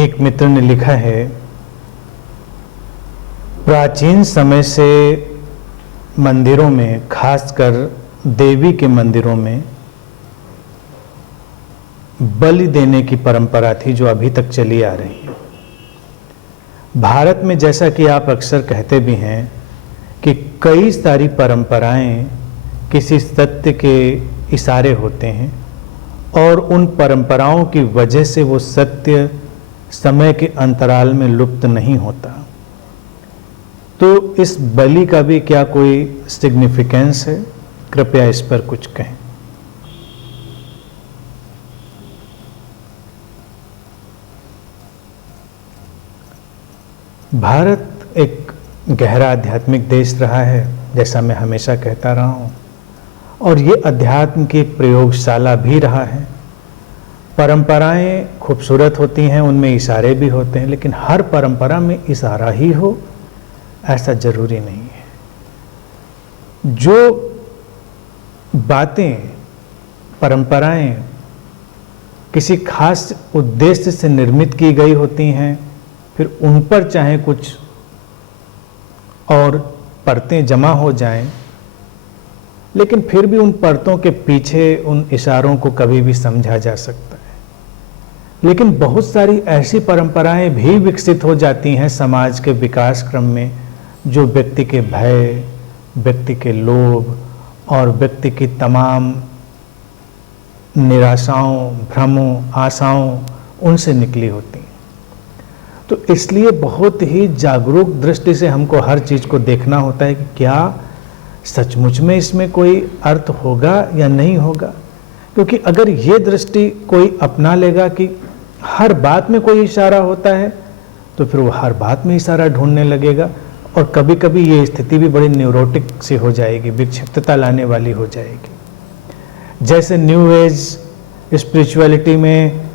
एक मित्र ने लिखा है, प्राचीन समय से मंदिरों में, खासकर देवी के मंदिरों में बलि देने की परंपरा थी जो अभी तक चली आ रही है। भारत में, जैसा कि आप अक्सर कहते भी हैं, कि कई सारी परंपराएं किसी सत्य के इशारे होते हैं और उन परंपराओं की वजह से वो सत्य समय के अंतराल में लुप्त नहीं होता। तो इस बलि का भी क्या कोई सिग्निफिकेंस है? कृपया इस पर कुछ कहें। भारत एक गहरा आध्यात्मिक देश रहा है, जैसा मैं हमेशा कहता रहा हूँ, और ये अध्यात्म की एक प्रयोगशाला भी रहा है। परंपराएं खूबसूरत होती हैं, उनमें इशारे भी होते हैं, लेकिन हर परंपरा में इशारा ही हो ऐसा जरूरी नहीं है। जो बातें, परंपराएं किसी खास उद्देश्य से निर्मित की गई होती हैं, फिर उन पर चाहे कुछ और परतें जमा हो जाएं, लेकिन फिर भी उन परतों के पीछे उन इशारों को कभी भी समझा जा सकता है। लेकिन बहुत सारी ऐसी परंपराएं भी विकसित हो जाती हैं समाज के विकास क्रम में, जो व्यक्ति के भय, व्यक्ति के लोभ और व्यक्ति की तमाम निराशाओं, भ्रमों, आशाओं उनसे निकली होती हैं। तो इसलिए बहुत ही जागरूक दृष्टि से हमको हर चीज़ को देखना होता है कि क्या सचमुच में इसमें कोई अर्थ होगा या नहीं होगा। क्योंकि अगर ये दृष्टि कोई अपना लेगा कि हर बात में कोई इशारा होता है, तो फिर वो हर बात में इशारा ढूंढने लगेगा, और कभी कभी ये स्थिति भी बड़ी न्यूरोटिक सी हो जाएगी, विक्षिप्तता लाने वाली हो जाएगी। जैसे न्यू एज स्पिरिचुअलिटी में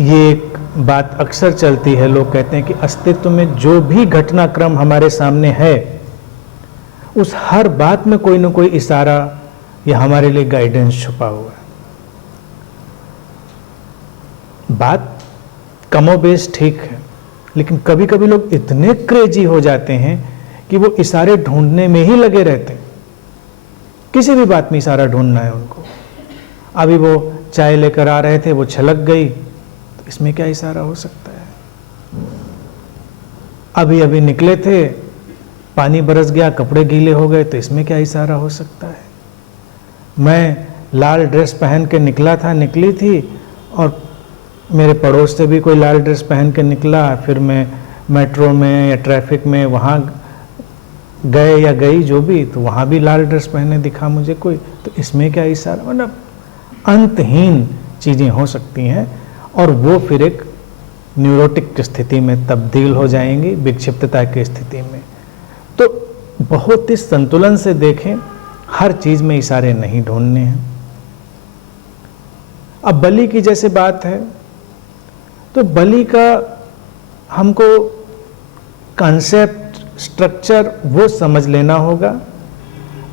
ये एक बात अक्सर चलती है, लोग कहते हैं कि अस्तित्व में जो भी घटनाक्रम हमारे सामने है, उस हर बात में कोई ना कोई इशारा या हमारे लिए गाइडेंस छुपा हुआ है। बात कमोबेश ठीक है, लेकिन कभी कभी लोग इतने क्रेजी हो जाते हैं कि वो इशारे ढूंढने में ही लगे रहते हैं। किसी भी बात में इशारा ढूंढना है उनको। अभी वो चाय लेकर आ रहे थे, वो छलक गई, तो इसमें क्या इशारा हो सकता है? अभी अभी निकले थे, पानी बरस गया, कपड़े गीले हो गए, तो इसमें क्या इशारा हो सकता है? मैं लाल ड्रेस पहन के निकला था, निकली थी, और मेरे पड़ोस से भी कोई लाल ड्रेस पहन के निकला, फिर मैं मेट्रो में या ट्रैफिक में वहाँ गए या गई जो भी, तो वहाँ भी लाल ड्रेस पहने दिखा मुझे कोई, तो इसमें क्या इशारा? मतलब अंतहीन चीज़ें हो सकती हैं, और वो फिर एक न्यूरोटिक स्थिति में तब्दील हो जाएंगी, विक्षिप्तता की स्थिति में। तो बहुत ही संतुलन से देखें, हर चीज़ में इशारे नहीं ढूंढने हैं। अब बलि की जैसे बात है, तो बलि का हमको कॉन्सेप्ट, स्ट्रक्चर वो समझ लेना होगा।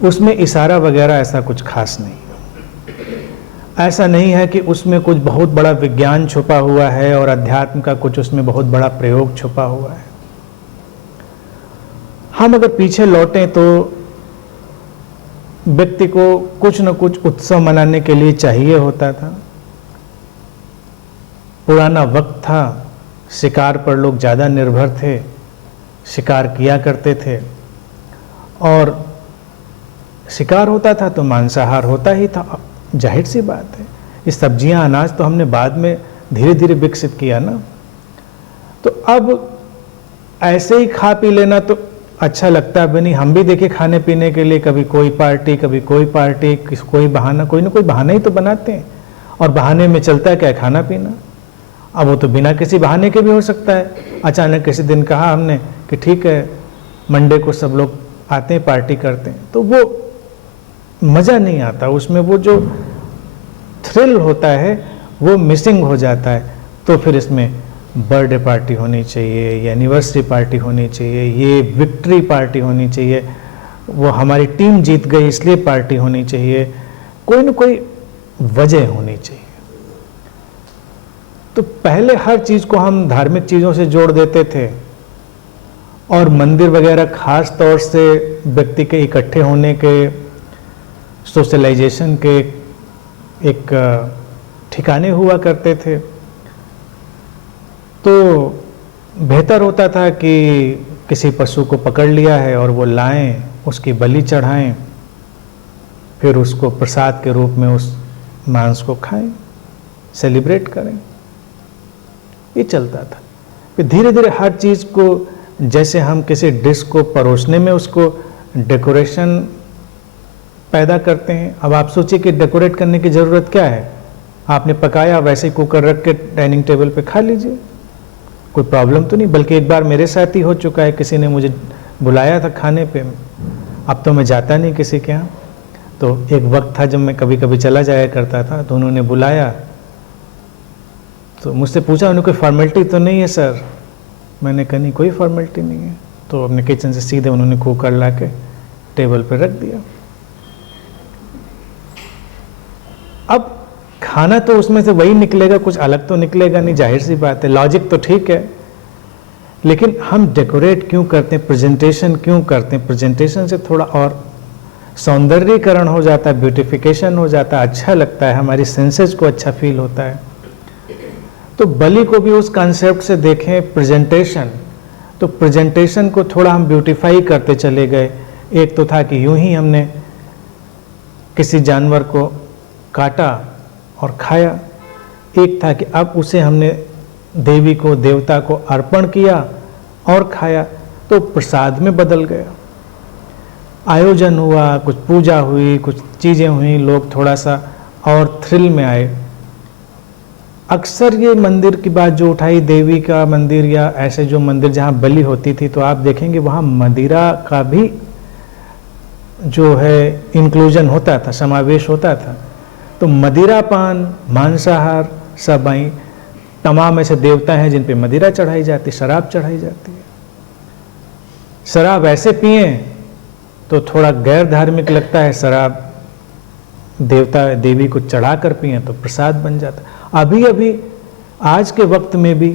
उसमें इशारा वगैरह ऐसा कुछ खास नहीं है। ऐसा नहीं है कि उसमें कुछ बहुत बड़ा विज्ञान छुपा हुआ है और अध्यात्म का कुछ उसमें बहुत बड़ा प्रयोग छुपा हुआ है। हम अगर पीछे लौटें तो व्यक्ति को कुछ न कुछ उत्सव मनाने के लिए चाहिए होता था। पुराना वक्त था, शिकार पर लोग ज़्यादा निर्भर थे, शिकार किया करते थे, और शिकार होता था तो मांसाहार होता ही था। जाहिर सी बात है, ये सब्जियां, अनाज तो हमने बाद में धीरे धीरे विकसित किया ना। तो अब ऐसे ही खा पी लेना तो अच्छा लगता है भी नहीं। हम भी देखिए खाने पीने के लिए कभी कोई पार्टी, कभी कोई पार्टी, कोई बहाना, कोई ना कोई बहाना ही तो बनाते हैं, और बहाने में चलता है क्या? खाना पीना। अब वो तो बिना किसी बहाने के भी हो सकता है। अचानक किसी दिन कहा हमने कि ठीक है, मंडे को सब लोग आते हैं, पार्टी करते हैं, तो वो मज़ा नहीं आता, उसमें वो जो थ्रिल होता है वो मिसिंग हो जाता है। तो फिर इसमें बर्थडे पार्टी होनी चाहिए, ये एनिवर्सरी पार्टी होनी चाहिए, ये विक्ट्री पार्टी होनी चाहिए, वो हमारी टीम जीत गई इसलिए पार्टी होनी चाहिए, कोई ना कोई वजह होनी चाहिए। तो पहले हर चीज को हम धार्मिक चीजों से जोड़ देते थे, और मंदिर वगैरह खास तौर से व्यक्ति के इकट्ठे होने के, सोशलाइजेशन के एक ठिकाने हुआ करते थे। तो बेहतर होता था कि किसी पशु को पकड़ लिया है और वो लाएं, उसकी बलि चढ़ाएं, फिर उसको प्रसाद के रूप में उस मांस को खाएं, सेलिब्रेट करें। ये चलता था। फिर धीरे धीरे हर चीज़ को, जैसे हम किसी डिश को परोसने में उसको डेकोरेशन पैदा करते हैं। अब आप सोचिए कि डेकोरेट करने की ज़रूरत क्या है? आपने पकाया, वैसे ही कुकर रख के डाइनिंग टेबल पे खा लीजिए, कोई प्रॉब्लम तो नहीं। बल्कि एक बार मेरे साथ ही हो चुका है, किसी ने मुझे बुलाया था खाने पे, अब तो मैं जाता नहीं किसी के यहाँ। तो एक वक्त था जब मैं कभी कभी चला जाया करता था, तो उन्होंने बुलाया, तो मुझसे पूछा, उन्हें कोई फॉर्मेलिटी तो नहीं है सर? मैंने कहा नहीं, कोई फॉर्मेलिटी नहीं है। तो अपने किचन से सीधे उन्होंने कुकर ला के टेबल पर रख दिया। अब खाना तो उसमें से वही निकलेगा, कुछ अलग तो निकलेगा नहीं, जाहिर सी बात है, लॉजिक तो ठीक है। लेकिन हम डेकोरेट क्यों करते हैं, प्रेजेंटेशन क्यों करते हैं? प्रेजेंटेशन से थोड़ा और सौंदर्यीकरण हो जाता है, ब्यूटिफिकेशन हो जाता है, अच्छा लगता है, हमारी सेंसेस को अच्छा फील होता है। तो बलि को भी उस कॉन्सेप्ट से देखें, प्रेजेंटेशन। तो प्रेजेंटेशन को थोड़ा हम ब्यूटीफाई करते चले गए। एक तो था कि यूं ही हमने किसी जानवर को काटा और खाया, एक था कि अब उसे हमने देवी को, देवता को अर्पण किया और खाया, तो प्रसाद में बदल गया। आयोजन हुआ, कुछ पूजा हुई, कुछ चीज़ें हुई, लोग थोड़ा सा और थ्रिल में आए। अक्सर ये मंदिर की बात जो उठाई, देवी का मंदिर या ऐसे जो मंदिर जहाँ बलि होती थी, तो आप देखेंगे वहाँ मदिरा का भी जो है इंक्लूजन होता था, समावेश होता था। तो मदिरा पान, मांसाहार सब आई। तमाम ऐसे देवता हैं जिन पे मदिरा चढ़ाई जाती, शराब चढ़ाई जाती है। शराब ऐसे पिए तो थोड़ा गैर धार्मिक लगता है, शराब देवता देवी को चढ़ा कर पिए तो प्रसाद बन जाता है। अभी अभी आज के वक्त में भी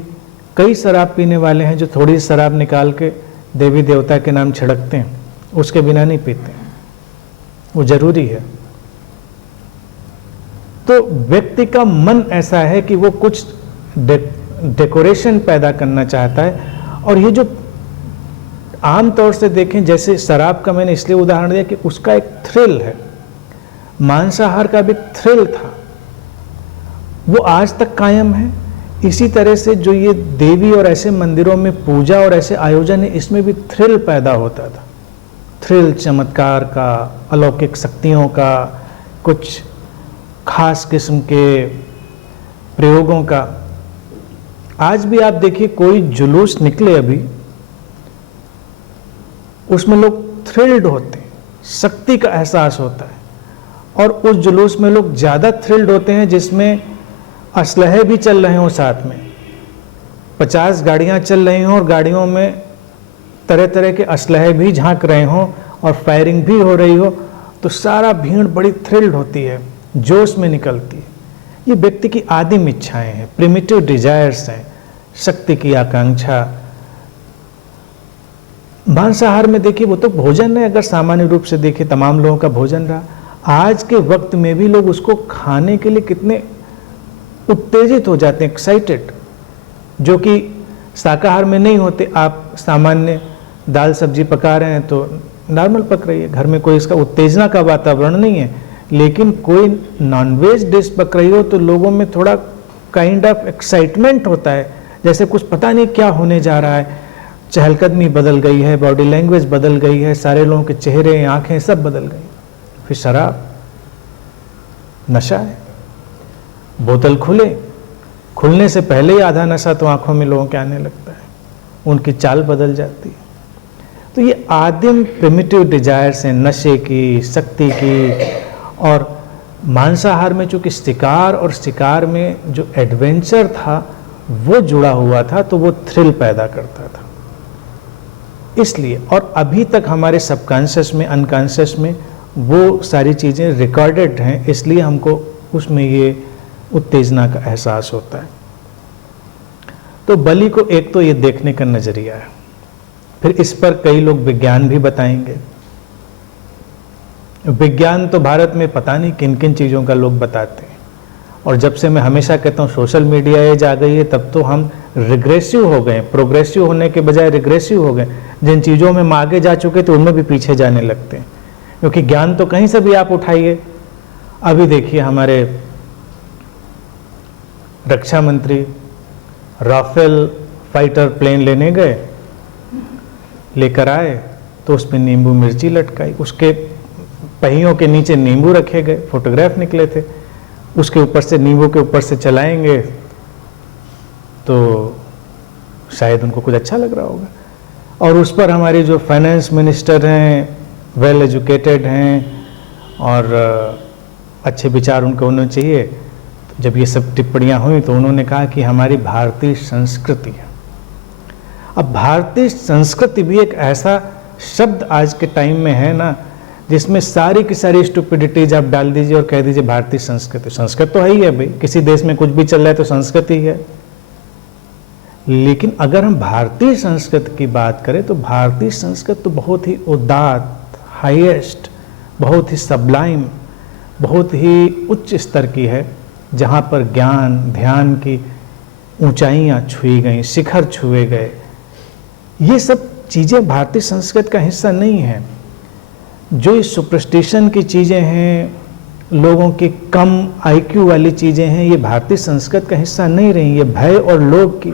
कई शराब पीने वाले हैं जो थोड़ी शराब निकाल के देवी देवता के नाम छिड़कते हैं, उसके बिना नहीं पीते, वो जरूरी है। तो व्यक्ति का मन ऐसा है कि वो कुछ डेकोरेशन पैदा करना चाहता है। और ये जो आम तौर से देखें, जैसे शराब का मैंने इसलिए उदाहरण दिया कि उसका एक थ्रिल है, मांसाहार का भी थ्रिल था, वो आज तक कायम है। इसी तरह से जो ये देवी और ऐसे मंदिरों में पूजा और ऐसे आयोजन है, इसमें भी थ्रिल पैदा होता था। थ्रिल चमत्कार का, अलौकिक शक्तियों का, कुछ खास किस्म के प्रयोगों का। आज भी आप देखिए, कोई जुलूस निकले अभी, उसमें लोग थ्रिल्ड होते हैं, शक्ति का एहसास होता है। और उस जुलूस में लोग ज़्यादा थ्रिल्ड होते हैं जिसमें असलहे भी चल रहे हों साथ में। 50 गाड़ियां चल रही हों और गाड़ियों में तरह तरह के असलहे भी झांक रहे हों और फायरिंग भी हो रही हो, तो सारा भीड़ बड़ी थ्रिल्ड होती है, जोश में निकलती है। ये व्यक्ति की आदिम इच्छाएं हैं, प्रिमिटिव डिजायर्स हैं, शक्ति की आकांक्षा। मांसाहार में देखिए, वो तो भोजन है, अगर सामान्य रूप से देखिए तमाम लोगों का भोजन रहा। आज के वक्त में भी लोग उसको खाने के लिए कितने उत्तेजित हो जाते हैं, एक्साइटेड, जो कि शाकाहार में नहीं होते। आप सामान्य दाल सब्जी पका रहे हैं तो नॉर्मल पक रही है, घर में कोई इसका उत्तेजना का वातावरण नहीं है। लेकिन कोई नॉनवेज डिश पक रही हो तो लोगों में थोड़ा काइंड ऑफ एक्साइटमेंट होता है, जैसे कुछ पता नहीं क्या होने जा रहा है। चहलकदमी बदल गई है, बॉडी लैंग्वेज बदल गई है, सारे लोगों के चेहरे, आंखें सब बदल गई। फिर शराब, नशा है, बोतल खुलने से पहले ही आधा नशा तो आंखों में लोगों के आने लगता है, उनकी चाल बदल जाती है। तो ये आदिम प्रिमिटिव डिजायर्स हैं, नशे की, शक्ति की। और मांसाहार में चूंकि शिकार और शिकार में जो एडवेंचर था वो जुड़ा हुआ था, तो वो थ्रिल पैदा करता था इसलिए। और अभी तक हमारे सबकॉन्शियस में, अनकॉन्शियस में वो सारी चीज़ें रिकॉर्डेड हैं, इसलिए हमको उसमें ये उत्तेजना का एहसास होता है। तो बलि को एक तो ये देखने का नजरिया है, फिर इस पर कई लोग विज्ञान भी बताएंगे। विज्ञान तो भारत में पता नहीं किन किन चीज़ों का लोग बताते हैं, और जब से मैं हमेशा कहता हूँ सोशल मीडिया एज आ गई है, तब तो हम रिग्रेसिव हो गए, प्रोग्रेसिव होने के बजाय रिग्रेसिव हो गए। जिन चीज़ों में हम आगे जा चुके थे उनमें भी पीछे जाने लगते हैं, क्योंकि ज्ञान तो कहीं से भी आप उठाइए। अभी देखिए हमारे रक्षा मंत्री राफेल फाइटर प्लेन लेने गए, लेकर आए तो उस पर नींबू मिर्ची लटकाई, उसके पहियों के नीचे नींबू रखे गए, फोटोग्राफ निकले थे, उसके ऊपर से नींबू के ऊपर से चलाएंगे तो शायद उनको कुछ अच्छा लग रहा होगा। और उस पर हमारे जो फाइनेंस मिनिस्टर हैं, वेल एजुकेटेड हैं और अच्छे विचार उनको होने चाहिए, जब ये सब टिप्पणियां हुई तो उन्होंने कहा कि हमारी भारतीय संस्कृति है। अब भारतीय संस्कृति भी एक ऐसा शब्द आज के टाइम में है ना, जिसमें सारी की सारी स्टुपिडिटीज आप डाल दीजिए और कह दीजिए भारतीय संस्कृति। संस्कृत तो है ही है भाई, किसी देश में कुछ भी चल रहा है तो संस्कृति है। लेकिन अगर हम भारतीय संस्कृत की बात करें तो भारतीय संस्कृत तो बहुत ही उदात्त, हाईएस्ट, बहुत ही सबलाइम, बहुत ही उच्च स्तर की है, जहाँ पर ज्ञान ध्यान की ऊंचाइयाँ छुई गई, शिखर छुए गए। ये सब चीज़ें भारतीय संस्कृत का हिस्सा नहीं है। जो इस सुपरस्टिशन की चीज़ें हैं, लोगों की कम आईक्यू वाली चीज़ें हैं, ये भारतीय संस्कृत का हिस्सा नहीं रही। ये भय और लोभ की।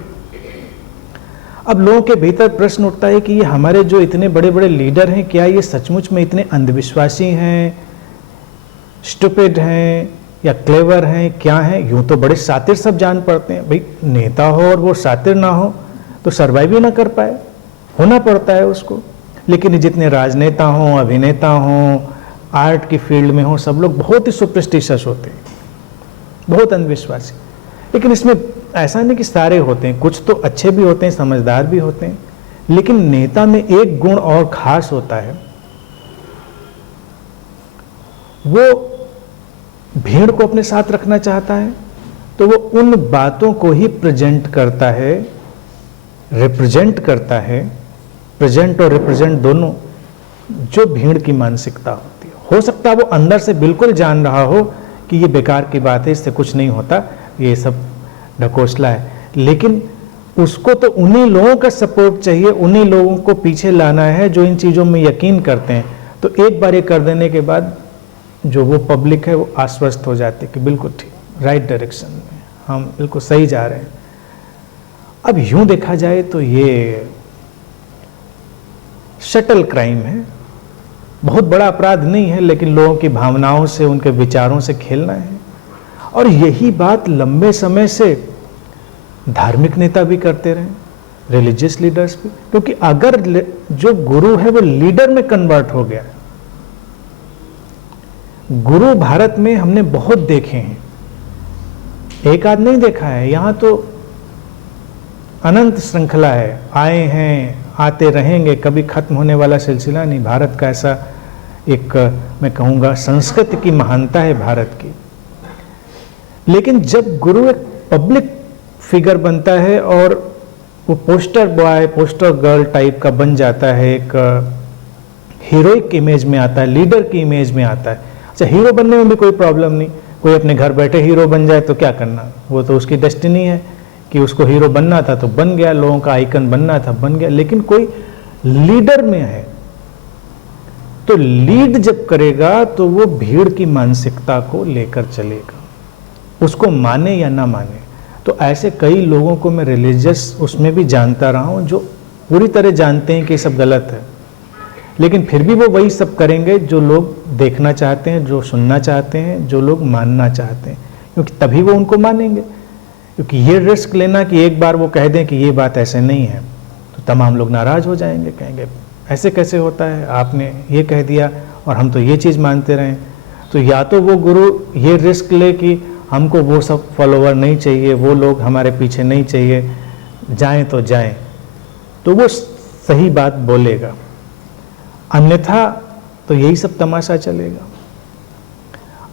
अब लोगों के भीतर प्रश्न उठता है कि ये हमारे जो इतने बड़े बड़े लीडर हैं, क्या ये सचमुच में इतने अंधविश्वासी हैं, स्टूपिड हैं या क्लेवर हैं, क्या हैं? यूं तो बड़े शातिर सब जान पड़ते हैं भाई, नेता हो और वो शातिर ना हो तो सर्वाइव ही ना कर पाए, होना पड़ता है उसको। लेकिन जितने राजनेता हों, अभिनेता हों, आर्ट की फील्ड में हों, सब लोग बहुत ही सुपरस्टिशियस होते हैं, बहुत अंधविश्वासी। लेकिन इसमें ऐसा नहीं कि सारे होते हैं, कुछ तो अच्छे भी होते हैं, समझदार भी होते हैं। लेकिन नेता में एक गुण और खास होता है, वो भीड़ को अपने साथ रखना चाहता है तो वो उन बातों को ही प्रेजेंट करता है, रिप्रेजेंट करता है, प्रेजेंट और रिप्रेजेंट दोनों, जो भीड़ की मानसिकता होती है। हो सकता है वो अंदर से बिल्कुल जान रहा हो कि ये बेकार की बात है, इससे कुछ नहीं होता, ये सब ढकोसला है, लेकिन उसको तो उन्हीं लोगों का सपोर्ट चाहिए, उन्हीं लोगों को पीछे लाना है जो इन चीज़ों में यकीन करते हैं। तो एक बार ये कर देने के बाद जो वो पब्लिक है वो आश्वस्त हो जाती है कि बिल्कुल ठीक, राइट डायरेक्शन में हम बिल्कुल सही जा रहे हैं। अब यूं देखा जाए तो ये शटल क्राइम है, बहुत बड़ा अपराध नहीं है, लेकिन लोगों की भावनाओं से, उनके विचारों से खेलना है। और यही बात लंबे समय से धार्मिक नेता भी करते रहे, रिलीजियस लीडर्स भी, क्योंकि अगर जो गुरु है वो लीडर में कन्वर्ट हो गया। गुरु भारत में हमने बहुत देखे हैं, एक आध नहीं देखा है, यहां तो अनंत श्रृंखला है, आए हैं, आते रहेंगे, कभी खत्म होने वाला सिलसिला नहीं। भारत का ऐसा एक, मैं कहूँगा, संस्कृति की महानता है भारत की। लेकिन जब गुरु एक पब्लिक फिगर बनता है और वो poster boy, poster girl type का बन जाता है, एक हीरोइक इमेज में आता है, लीडर की इमेज में आता है। अच्छा, हीरो बनने में भी कोई प्रॉब्लम नहीं, कोई अपने घर बैठे हीरो बन जाए तो क्या करना, वो तो उसकी डेस्टिनी है कि उसको हीरो बनना था तो बन गया, लोगों का आइकन बनना था बन गया। लेकिन कोई लीडर में है तो लीड जब करेगा तो वो भीड़ की मानसिकता को लेकर चलेगा, उसको माने या ना माने। तो ऐसे कई लोगों को मैं रिलीजियस उसमें भी जानता रहा हूं जो पूरी तरह जानते हैं कि ये सब गलत है, लेकिन फिर भी वो वही सब करेंगे जो लोग देखना चाहते हैं, जो सुनना चाहते हैं, जो लोग मानना चाहते हैं, क्योंकि तभी वो उनको मानेंगे। क्योंकि ये रिस्क लेना कि एक बार वो कह दें कि ये बात ऐसे नहीं है तो तमाम लोग नाराज हो जाएंगे, कहेंगे ऐसे कैसे होता है, आपने ये कह दिया और हम तो ये चीज़ मानते रहें। तो या तो वो गुरु ये रिस्क ले कि हमको वो सब फॉलोवर नहीं चाहिए, वो लोग हमारे पीछे नहीं चाहिए, जाएं तो जाएं, तो वो सही बात बोलेगा, अन्यथा तो यही सब तमाशा चलेगा।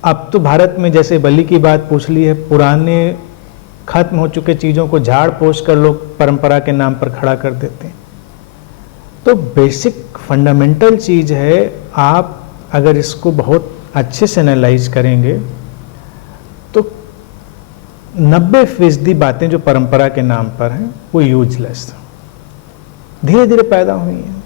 अब तो भारत में जैसे बलि की बात पूछ ली है, पुराने खत्म हो चुके चीज़ों को झाड़ पोंछ कर लोग परंपरा के नाम पर खड़ा कर देते हैं। तो बेसिक फंडामेंटल चीज़ है, आप अगर इसको बहुत अच्छे से एनालाइज करेंगे तो 90% बातें जो परंपरा के नाम पर हैं वो यूजलेस धीरे धीरे पैदा हुई हैं।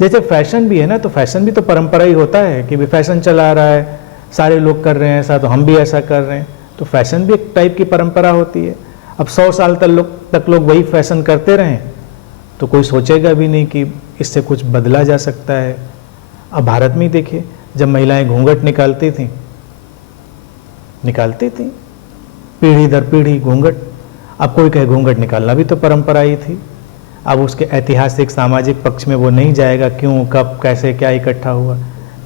जैसे फैशन भी है ना, तो फैशन भी तो परंपरा ही होता है कि भी फैशन चला रहा है, सारे लोग कर रहे हैं ऐसा, तो हम भी ऐसा कर रहे हैं, तो फैशन भी एक टाइप की परंपरा होती है। अब 100 साल तक लोग वही फैशन करते रहें तो कोई सोचेगा भी नहीं कि इससे कुछ बदला जा सकता है। अब भारत में ही देखिए, जब महिलाएं घूंघट निकालती थीं पीढ़ी दर पीढ़ी घूंघट, अब कोई कहे घूंघट निकालना भी तो परंपरा ही थी। अब उसके ऐतिहासिक सामाजिक पक्ष में वो नहीं जाएगा, क्यों कब कैसे क्या इकट्ठा हुआ।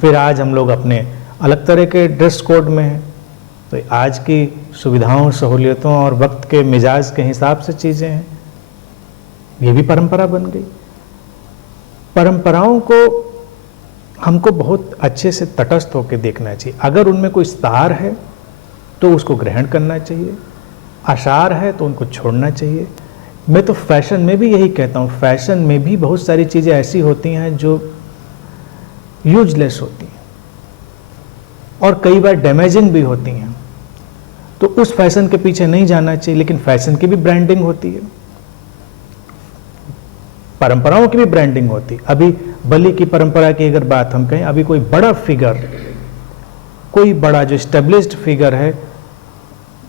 फिर आज हम लोग अपने अलग तरह के ड्रेस कोड में हैं, तो आज की सुविधाओं सहूलियतों और वक्त के मिजाज के हिसाब से चीज़ें हैं, ये भी परंपरा बन गई। परंपराओं को हमको बहुत अच्छे से तटस्थ होकर देखना चाहिए। अगर उनमें कोई सार है तो उसको ग्रहण करना चाहिए, आसार है तो उनको छोड़ना चाहिए। मैं तो फैशन में भी यही कहता हूँ, फैशन में भी बहुत सारी चीज़ें ऐसी होती हैं जो यूजलेस होती हैं और कई बार डैमेजिंग भी होती हैं, तो उस फैशन के पीछे नहीं जाना चाहिए। लेकिन फैशन की भी ब्रांडिंग होती है, परंपराओं की भी ब्रांडिंग होती है। अभी बलि की परंपरा की अगर बात हम कहें, अभी कोई बड़ा फिगर, कोई बड़ा जो एस्टेब्लिश्ड फिगर है,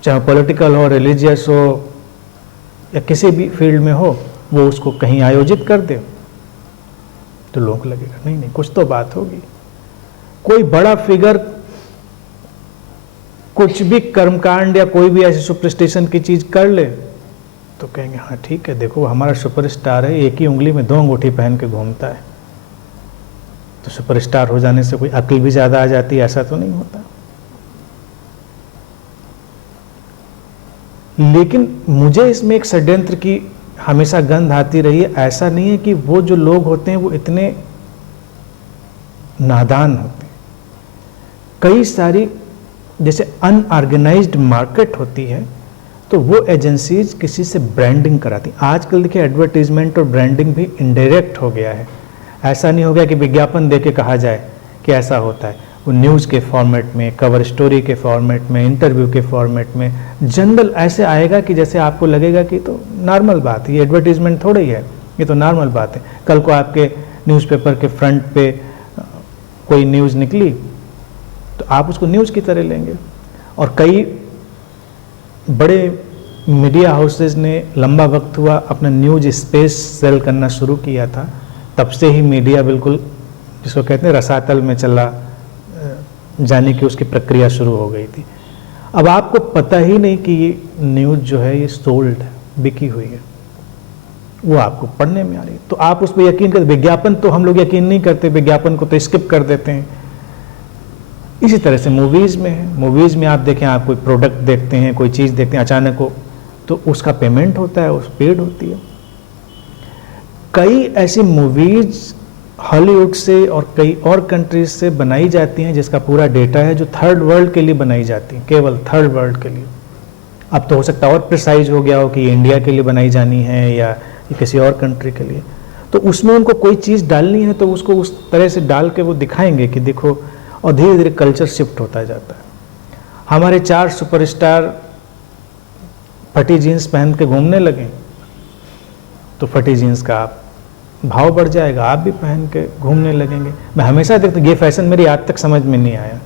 चाहे पॉलिटिकल हो, रिलीजियस हो या किसी भी फील्ड में हो, वो उसको कहीं आयोजित कर दे तो लोगों को लगेगा नहीं नहीं कुछ तो बात होगी। कोई बड़ा फिगर कुछ भी कर्मकांड या कोई भी ऐसी सुपरस्टिशन की चीज कर ले तो कहेंगे हाँ ठीक है, देखो हमारा सुपरस्टार है, एक ही उंगली में 2 अंगूठी पहन के घूमता है। तो सुपरस्टार हो जाने से कोई अक्ल भी ज्यादा आ जाती है, ऐसा तो नहीं होता। लेकिन मुझे इसमें एक षड्यंत्र की हमेशा गंध आती रही है। ऐसा नहीं है कि वो जो लोग होते हैं वो इतने नादान होते हैं। कई सारी जैसे अनऑर्गेनाइज्ड मार्केट होती है तो वो एजेंसीज किसी से ब्रांडिंग कराती। आजकल देखिए एडवर्टीजमेंट और ब्रांडिंग भी इनडायरेक्ट हो गया है। ऐसा नहीं हो गया कि विज्ञापन दे के कहा जाए कि ऐसा होता है। वो न्यूज़ के फॉर्मेट में, कवर स्टोरी के फॉर्मेट में, इंटरव्यू के फॉर्मेट में जनरल ऐसे आएगा कि जैसे आपको लगेगा कि तो नॉर्मल बात है, ये एडवर्टीजमेंट थोड़ी है, ये तो नॉर्मल बात है। कल को आपके न्यूज़पेपर के फ्रंट पे कोई न्यूज़ निकली तो आप उसको न्यूज़ की तरह लेंगे। और कई बड़े मीडिया हाउसेस ने लंबा वक्त हुआ अपना न्यूज़ स्पेस सेल करना शुरू किया था, तब से ही मीडिया बिल्कुल जिसको कहते हैं रसातल में चला जाने की उसकी प्रक्रिया शुरू हो गई थी। अब आपको पता ही नहीं कि ये न्यूज़ जो है ये सोल्ड है, बिकी हुई है, वो आपको पढ़ने में आ रही है तो आप उस पर यकीन करते। विज्ञापन तो हम लोग यकीन नहीं करते, विज्ञापन को तो स्किप कर देते हैं। इसी तरह से मूवीज़ में है। मूवीज़ में आप देखें, आप कोई प्रोडक्ट देखते हैं, कोई चीज़ देखते हैं अचानक को, तो उसका पेमेंट होता है, उस पेड होती है। कई ऐसी मूवीज़ हॉलीवुड से और कई और कंट्रीज से बनाई जाती हैं जिसका पूरा डेटा है, जो थर्ड वर्ल्ड के लिए बनाई जाती हैं, केवल थर्ड वर्ल्ड के लिए। अब तो हो सकता है और प्रिसाइज हो गया हो कि ये इंडिया के लिए बनाई जानी है या किसी और कंट्री के लिए। तो उसमें उनको कोई चीज़ डालनी है तो उसको उस तरह से डाल के वो दिखाएंगे कि देखो, और धीरे धीरे कल्चर शिफ्ट होता जाता है। हमारे 4 सुपरस्टार फटी जीन्स पहन के घूमने लगे तो फटी जीन्स का आप भाव बढ़ जाएगा, आप भी पहन के घूमने लगेंगे। मैं हमेशा देखता हूँ, ये फैशन मेरी आज तक समझ में नहीं आया,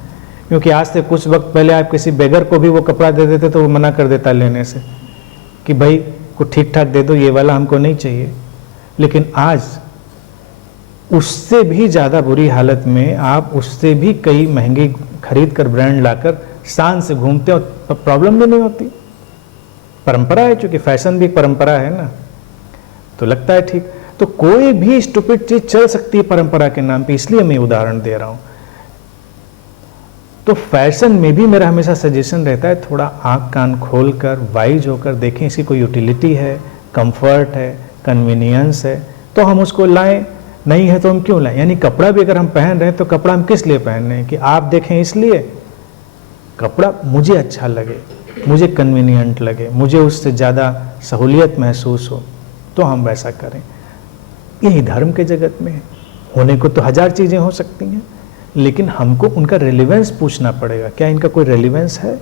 क्योंकि आज से कुछ वक्त पहले आप किसी बेगर को भी वो कपड़ा दे देते तो वो मना कर देता लेने से कि भाई कुछ ठीक ठाक दे दो, ये वाला हमको नहीं चाहिए। लेकिन आज उससे भी ज़्यादा बुरी हालत में आप उससे भी कई महंगी खरीद कर ब्रांड लाकर शान से घूमते हो, तो प्रॉब्लम भी नहीं होती। परंपरा है, चूंकि फैशन भी एक परंपरा है ना, तो लगता है ठीक। तो कोई भी स्टूपिड चीज चल सकती है परंपरा के नाम पे, इसलिए मैं उदाहरण दे रहा हूं। तो फैशन में भी मेरा हमेशा सजेशन रहता है, थोड़ा आंख कान खोलकर वाइज होकर देखें, इसकी कोई यूटिलिटी है, कंफर्ट है, कन्वीनियंस है तो हम उसको लाएं, नहीं है तो हम क्यों लाएं। यानी कपड़ा भी अगर हम पहन रहे हैं तो कपड़ा हम किस लिए पहन रहे हैं, कि आप देखें इसलिए, कपड़ा मुझे अच्छा लगे, मुझे कन्वीनियंट लगे, मुझे उससे ज़्यादा सहूलियत महसूस हो, तो हम वैसा करें। यही धर्म के जगत में है। होने को तो हजार चीज़ें हो सकती हैं, लेकिन हमको उनका रेलिवेंस पूछना पड़ेगा। क्या इनका कोई रेलिवेंस है,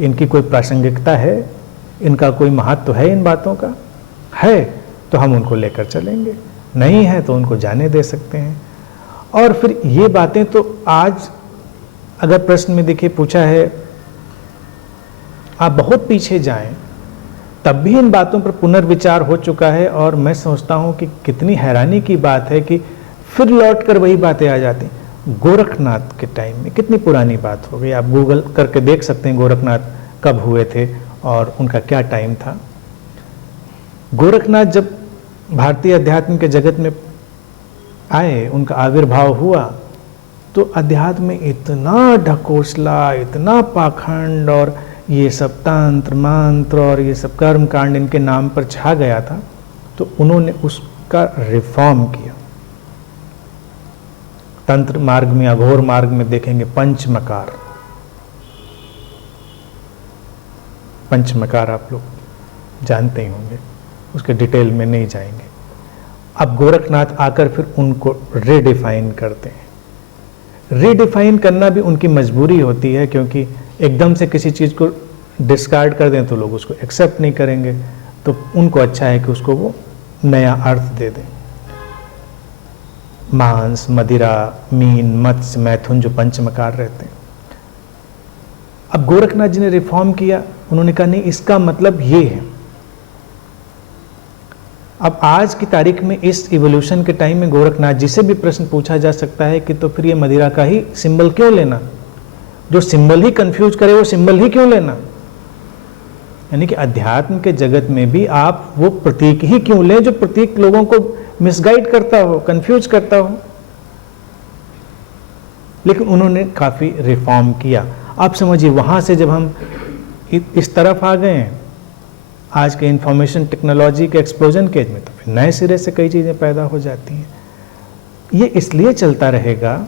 इनकी कोई प्रासंगिकता है, इनका कोई महत्व है इन बातों का? है तो हम उनको लेकर चलेंगे, नहीं है तो उनको जाने दे सकते हैं। और फिर ये बातें तो आज अगर प्रश्न में देखिए पूछा है, आप बहुत पीछे जाएं तब भी इन बातों पर पुनर्विचार हो चुका है। और मैं सोचता हूं कि कितनी हैरानी की बात है कि फिर लौट कर वही बातें आ जाती। गोरखनाथ के टाइम में कितनी पुरानी बात हो गई, आप गूगल करके देख सकते हैं गोरखनाथ कब हुए थे और उनका क्या टाइम था। गोरखनाथ जब भारतीय अध्यात्म के जगत में आए, उनका आविर्भाव हुआ, तो अध्यात्म में इतना ढकोसला, इतना पाखंड और ये सब तंत्र मंत्र और ये सब कर्म कांड इनके नाम पर छा गया था। तो उन्होंने उसका रिफॉर्म किया। तंत्र मार्ग में, अघोर मार्ग में देखेंगे पंचमकार, पंचमकार आप लोग जानते ही होंगे, उसके डिटेल में नहीं जाएंगे। अब गोरखनाथ आकर फिर उनको रीडिफाइन करते हैं। रीडिफाइन करना भी उनकी मजबूरी होती है, क्योंकि एकदम से किसी चीज़ को डिस्कार्ड कर दें तो लोग उसको एक्सेप्ट नहीं करेंगे। तो उनको अच्छा है कि उसको वो नया अर्थ दे दें। मांस, मदिरा, मीन, मत्स्य, मैथुन जो पंचमकार रहते हैं। अब गोरखनाथ जी ने रिफॉर्म किया, उन्होंने कहा नहीं, इसका मतलब ये है। अब आज की तारीख में इस इवोल्यूशन के टाइम में गोरखनाथ जी से भी प्रश्न पूछा जा सकता है कि तो फिर ये मदिरा का ही सिंबल क्यों लेना? जो सिंबल ही कंफ्यूज करे वो सिंबल ही क्यों लेना? यानी कि अध्यात्म के जगत में भी आप वो प्रतीक ही क्यों लें जो प्रतीक लोगों को मिसगाइड करता हो, कंफ्यूज करता हो। लेकिन उन्होंने काफी रिफॉर्म किया। आप समझिए, वहां से जब हम इस तरफ आ गए हैं आज के इंफॉर्मेशन टेक्नोलॉजी के एक्सप्लोजन के एज में, तो फिर नए सिरे से कई चीजें पैदा हो जाती हैं। ये इसलिए चलता रहेगा,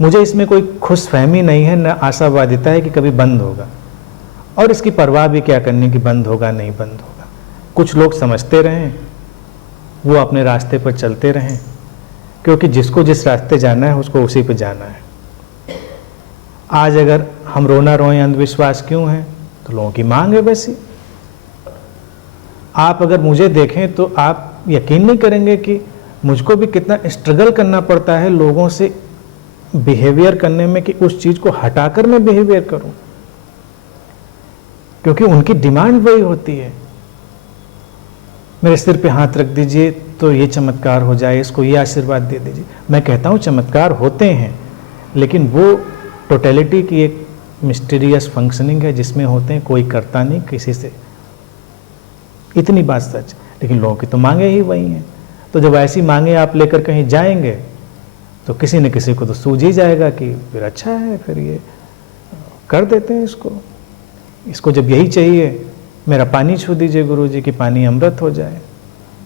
मुझे इसमें कोई खुशफहमी नहीं है, न आशावादिता है कि कभी बंद होगा, और इसकी परवाह भी क्या करनी कि बंद होगा नहीं बंद होगा। कुछ लोग समझते रहें, वो अपने रास्ते पर चलते रहें, क्योंकि जिसको जिस रास्ते जाना है उसको उसी पे जाना है। आज अगर हम रोना रोएं अंधविश्वास क्यों है, तो लोगों की मांग है वैसी। आप अगर मुझे देखें तो आप यकीन नहीं करेंगे कि मुझको भी कितना स्ट्रगल करना पड़ता है लोगों से बिहेवियर करने में, कि उस चीज को हटाकर मैं बिहेवियर करूं, क्योंकि उनकी डिमांड वही होती है। मेरे सिर पे हाथ रख दीजिए तो ये चमत्कार हो जाए, इसको ये आशीर्वाद दे दीजिए। मैं कहता हूं चमत्कार होते हैं, लेकिन वो टोटलिटी की एक मिस्टीरियस फंक्शनिंग है जिसमें होते हैं कोई करता नहीं किसी से, इतनी बात सच। लेकिन लोगों की तो मांगे ही वही हैं। तो जब ऐसी मांगे आप लेकर कहीं जाएंगे तो किसी न किसी को तो सूझ ही जाएगा कि फिर अच्छा है, फिर ये कर देते हैं इसको जब यही चाहिए, मेरा पानी छू दीजिए गुरुजी कि पानी अमृत हो जाए,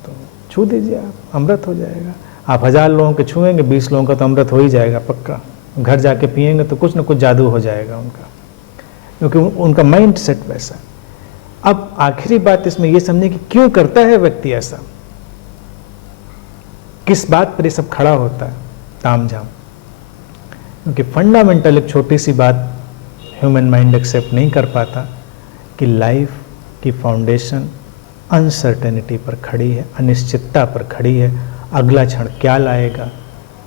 तो छू दीजिए आप, अमृत हो जाएगा। आप 1000 लोगों के छुएंगे, 20 लोगों का तो अमृत हो ही जाएगा पक्का। घर जाके पिएंगे तो कुछ न कुछ जादू हो जाएगा उनका, क्योंकि उनका माइंड सेट वैसा। अब आखिरी बात इसमें यह समझे कि क्यों करता है व्यक्ति ऐसा, किस बात पर ये सब खड़ा होता है तामझाम। क्योंकि फंडामेंटल एक छोटी सी बात ह्यूमन माइंड एक्सेप्ट नहीं कर पाता कि लाइफ की फाउंडेशन अनसर्टेनिटी पर खड़ी है, अनिश्चितता पर खड़ी है। अगला क्षण क्या लाएगा,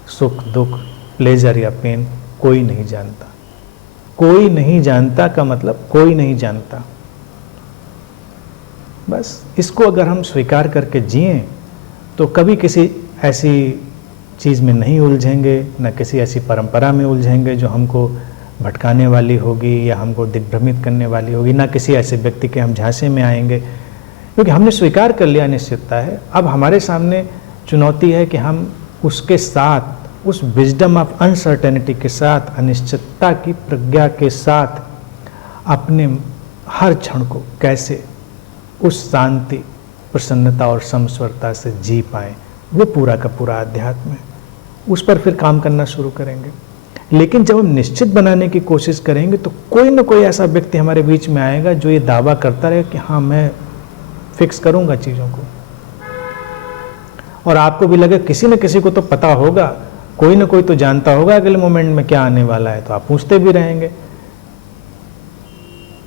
सुख दुख, प्लेजर या पेन, कोई नहीं जानता। कोई नहीं जानता का मतलब कोई नहीं जानता। बस इसको अगर हम स्वीकार करके जिएं तो कभी किसी ऐसी चीज़ में नहीं उलझेंगे, न किसी ऐसी परंपरा में उलझेंगे जो हमको भटकाने वाली होगी या हमको दिग्भ्रमित करने वाली होगी, ना किसी ऐसे व्यक्ति के हम झांसे में आएंगे, क्योंकि हमने स्वीकार कर लिया अनिश्चितता है। अब हमारे सामने चुनौती है कि हम उसके साथ, उस विजडम ऑफ अनसर्टेनिटी के साथ, अनिश्चितता की प्रज्ञा के साथ अपने हर क्षण को कैसे उस शांति, प्रसन्नता और समस्वरता से जी पाएं। वो पूरा का पूरा अध्यात्म है। उस पर फिर काम करना शुरू करेंगे। लेकिन जब हम निश्चित बनाने की कोशिश करेंगे तो कोई ना कोई ऐसा व्यक्ति हमारे बीच में आएगा जो ये दावा करता रहे कि हाँ मैं फिक्स करूंगा चीज़ों को, और आपको भी लगे किसी न किसी को तो पता होगा, कोई ना कोई तो जानता होगा अगले मोमेंट में क्या आने वाला है, तो आप पूछते भी रहेंगे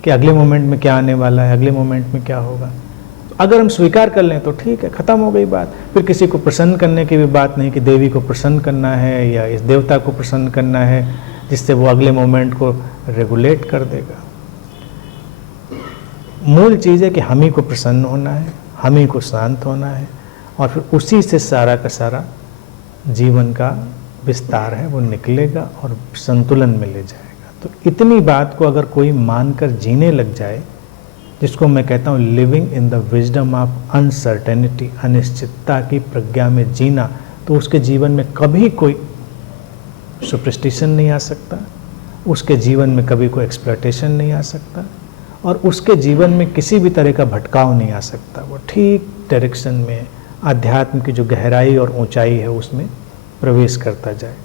कि अगले मोमेंट में क्या आने वाला है, अगले मोमेंट में क्या होगा। तो अगर हम स्वीकार कर लें तो ठीक है, ख़त्म हो गई बात। फिर किसी को प्रसन्न करने की भी बात नहीं कि देवी को प्रसन्न करना है या इस देवता को प्रसन्न करना है जिससे वो अगले मोमेंट को रेगुलेट कर देगा। मूल चीज़ है कि हम ही को प्रसन्न होना है, हम ही को शांत होना है, और फिर उसी से सारा का सारा जीवन का विस्तार है वो निकलेगा और संतुलन में ले जाएगा। तो इतनी बात को अगर कोई मानकर जीने लग जाए, जिसको मैं कहता हूँ living in the wisdom of uncertainty, अनिश्चितता की प्रज्ञा में जीना, तो उसके जीवन में कभी कोई सुपरस्टिशन नहीं आ सकता, उसके जीवन में कभी कोई एक्सप्लॉयटेशन नहीं आ सकता, और उसके जीवन में किसी भी तरह का भटकाव नहीं आ सकता। वो ठीक डायरेक्शन में आध्यात्म की जो गहराई और ऊंचाई है उसमें प्रवेश करता जाएगा।